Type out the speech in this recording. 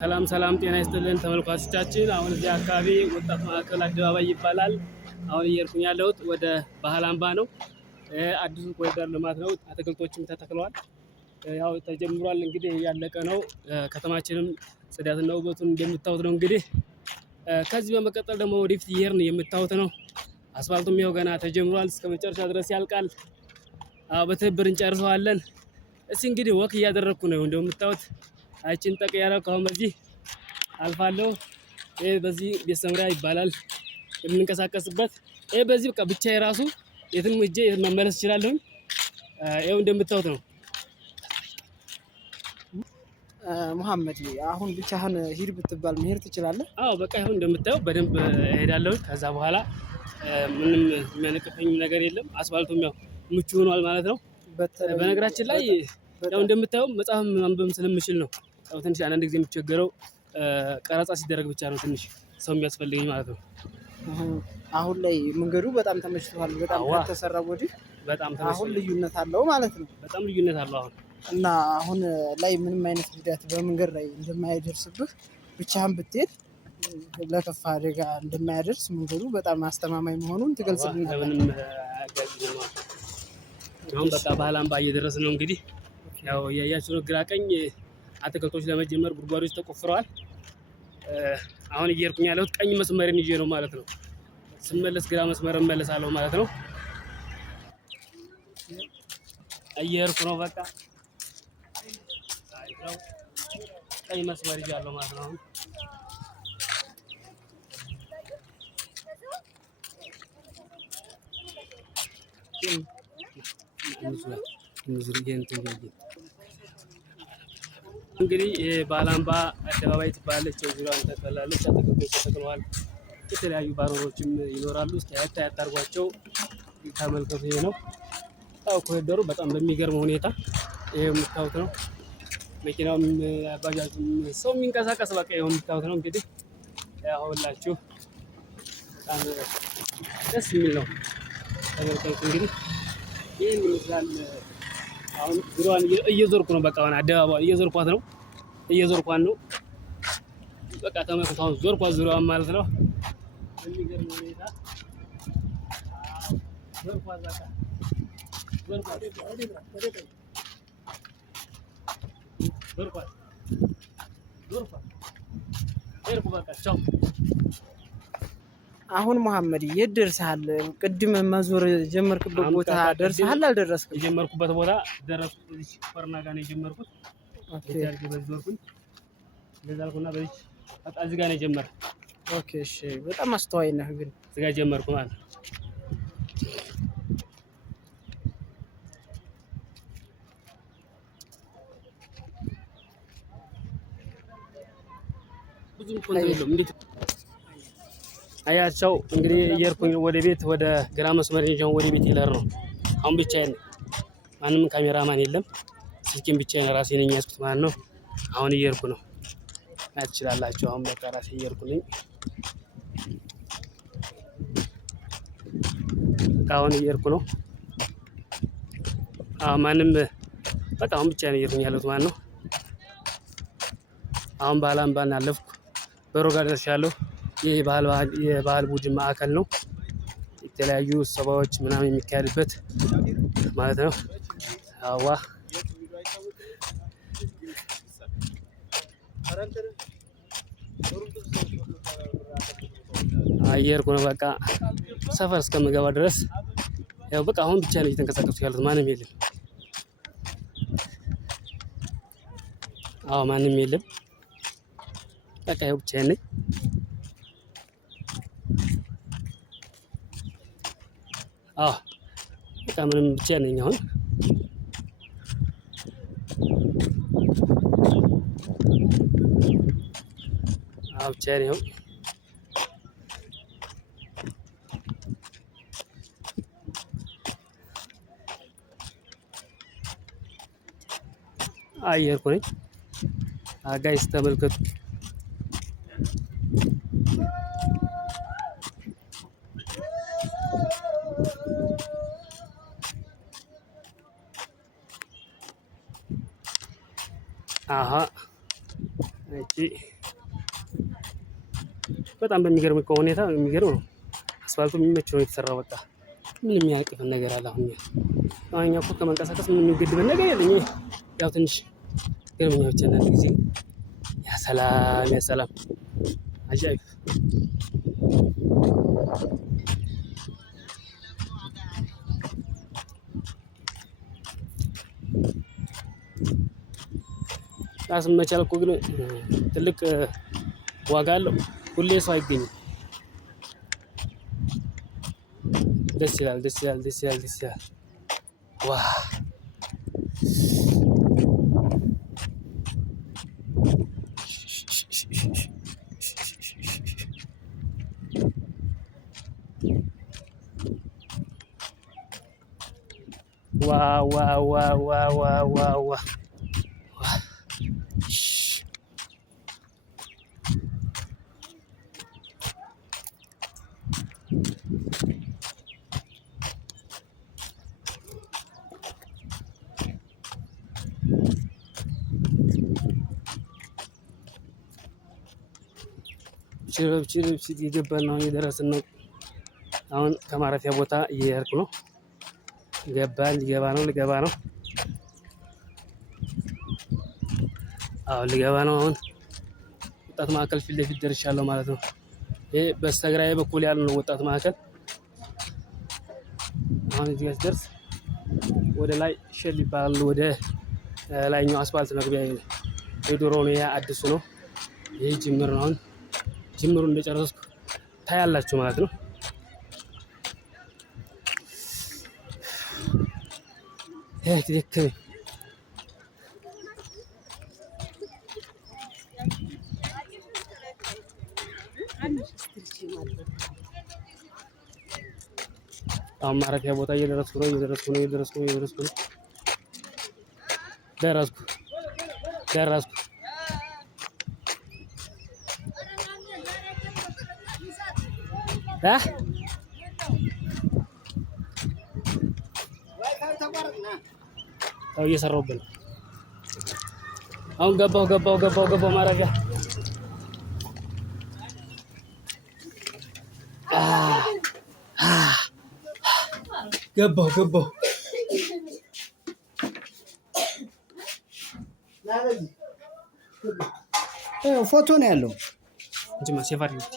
ሰላም ሰላም ጤና ይስጥልን ተመልካቾቻችን። አሁን እዚህ አካባቢ ወጣት ማዕከል አደባባይ ይባላል። አሁን እየሄድኩኝ ያለሁት ወደ ባህል አምባ ነው። አዲሱ ኮሪደር ልማት ነው። አትክልቶችም ተተክለዋል። ያው ተጀምሯል። እንግዲህ ያለቀ ነው። ከተማችንም ጽዳትና ውበቱን እንደምታዩት ነው። እንግዲህ ከዚህ በመቀጠል ደግሞ ወደፊት እየሄድን የምታዩት ነው። አስፋልቱም ያው ገና ተጀምሯል። እስከ መጨረሻ ድረስ ያልቃል። በትብብር እንጨርሰዋለን። እስኪ እንግዲህ ወክ እያደረግኩ ነው እንደምታዩት አይችን ጠቅ ያለው ካሁን በዚህ አልፋለሁ። ይሄ በዚህ ቤት ሰምራ ይባላል የምንቀሳቀስበት። ይሄ በዚህ በቃ ብቻ የራሱ የትም ሂጄ መመለስ እችላለሁ። ይሄው እንደምታዩት ነው። መሐመድ አሁን ብቻህን ሂድ ብትባል መሄድ ትችላለህ? አዎ በቃ ይሁን እንደምታየው በደንብ እሄዳለሁ። ከዛ በኋላ ምንም የሚያነቅፈኝ ነገር የለም። አስፋልቱም ያው ምቹ ሆኗል ማለት ነው። በነገራችን ላይ ያው እንደምታየው መጽሐፍ ማንበብ ስለምችል ነው። ያው ትንሽ አንዳንድ ጊዜ የሚቸገረው ቀረጻ ሲደረግ ብቻ ነው ትንሽ ሰው የሚያስፈልገኝ ማለት ነው። አሁን ላይ መንገዱ በጣም ተመችቷል። በጣም ከተሰራ ወዲህ በጣም አሁን ልዩነት አለው ማለት ነው። በጣም ልዩነት አለው አሁን እና አሁን ላይ ምንም አይነት ጉዳት በመንገድ ላይ እንደማይደርስብህ ብቻህን ብትሄድ ለከፋ አደጋ እንደማያደርስ መንገዱ በጣም አስተማማኝ መሆኑን ትገልጽልናለህ። አሁን በቃ ባህል አምባ እየደረስን ነው። እንግዲህ ያው ያያችሁ ነው። ግራ ቀኝ አትክልቶች ለመጀመር ጉድጓዶች ተቆፍረዋል። አሁን እየሄድኩኝ ያለሁት ቀኝ መስመርን ይዤ ነው ማለት ነው። ስመለስ ግራ መስመር እመለሳለሁ ማለት ነው። እየሄድኩ ነው። በቃ ቀኝ መስመር ይዣለሁ ማለት ነው። እንግዲህ ባህል አምባ አደባባይ ትባላለች። ዙሪያዋን ተከላለች። አትክልቶች ተተክለዋል። የተለያዩ ባሮሮችም ይኖራሉ። እስኪ አያት አድርጓቸው ተመልከቱ። ይሄ ነው ያው ኮሪደሩ በጣም በሚገርም ሁኔታ ይሄ የምታዩት ነው። መኪናውም ባጃጁም ሰው የሚንቀሳቀስ በቃ ይሄው የምታዩት ነው። እንግዲህ ያውላችሁ በጣም ደስ የሚል ነው። ተመልከቱ እንግዲህ ይሄን ይመስላል። አሁን ዙሪያዋን እየዞርኩ ነው። በቃ አሁን አደባባይ እየዞርኳት ነው። እየዞርኳት ነው። በቃ ተመልከቱ። አሁን ዞርኳት ዙሪያዋን ማለት ነው። የሚገርም ሁኔታ ዞርኳት። በቃ ዞርኳት ሄድኩ። በቃ ቻው። አሁን መሐመድ የት ደርሰሃል? ቅድም መዞር ጀመርክበት ቦታ ደርሰሃል አልደረስክም? የጀመርኩበት ቦታ ደረስኩ። እዚህ ኮርና ጋር ነው የጀመርኩት። ኦኬ በዚህ ለዛልኩና በዚህ በቃ እዚህ ጋር ነው የጀመርኩት። ኦኬ እሺ። በጣም አስተዋይ ነህ። ግን እዚህ ጋር ጀመርኩ ማለት ነው። ብዙም ኮንትሮል የለውም። እንዴት አያቸው እንግዲህ እየሄድኩኝ ወደ ቤት ወደ ግራ መስመር ይዤው ወደ ቤት ይለር ነው። አሁን ብቻዬን ማንም ካሜራማን የለም። ስልኬን ብቻዬን ራሴ ነኝ ያዝኩት ማለት ነው። አሁን እየሄድኩ ነው። ማየት ትችላላችሁ። አሁን በቃ ራሴ እየሄድኩ ነኝ። አሁን እየሄድኩ ነው። ማንም በቃ አሁን ብቻዬን እየሄድኩኝ ያለሁት ማለት ነው። አሁን ባህል አምባን አለፍኩ። በሮ ጋር ደርሻለሁ። ይህ የባህል ቡድን ማዕከል ነው። የተለያዩ ስብሰባዎች ምናምን የሚካሄድበት ማለት ነው። አዋ እየሄድኩ ነው። በቃ ሰፈር እስከምገባ ድረስ ያው በቃ አሁን ብቻ ነው እየተንቀሳቀስኩ ያሉት። ማንም የለም። ማንም የለም። በቃ ይኸው ብቻዬን ነኝ። በቃ ምንም ብቻዬን ነኝ አሁን። ብቻዬን ይኸው እየሄድኩ ነኝ። ጋይስ ተመልከቱ። Aha. በጣም በሚገርም ሁኔታ የሚገርም ነው። አስፋልቱ የሚመች ነው የተሰራው። በቃ ምን የሚያቅፈን ነገር አለ? አሁን እኛ እኮ ከመንቀሳቀስ ምን የሚገድበን ነገር የለም። ያው ትንሽ ገርመኛ ብቻ አንዳንድ ጊዜ ያ ሰላም አጃኢብ። ራስን መቻል እኮ ግን ትልቅ ዋጋ አለው። ሁሌ ሰው አይገኝም። ደስ ይላል። ዋ ችርብ የገባን ነው የደረስን ነው። አሁን ከማረፊያ ቦታ እየሄድኩ ነው። ልገባ ነው። ልገባ ነው። አሁን ወጣት ማዕከል ፊት ለፊት ደርሻለሁ ማለት ነው። ይሄ በስተግራዬ በኩል ያለው ነው ወጣት ማዕከል። አሁን እዚህ ጋር ስደርስ ወደ ላይ ሸል ይባላል። ወደ ላይኛው አስፋልት መግቢያ የድሮ ነው። ይሄ አዲሱ ነው። ይሄ ጅምር ነው። አሁን ጅምሩን እንደጨረስኩ ታያላችሁ ማለት ነው። ትክክል። አሁን ማረፊያ ቦታ እየደረስኩ ነው። ደረስኩ። እየሰራሁበት ነው። አሁን ገባሁ ማረፊያ። ገባሁ። ፎቶ ነው ያለው። ሴቭ አድርግልኝ።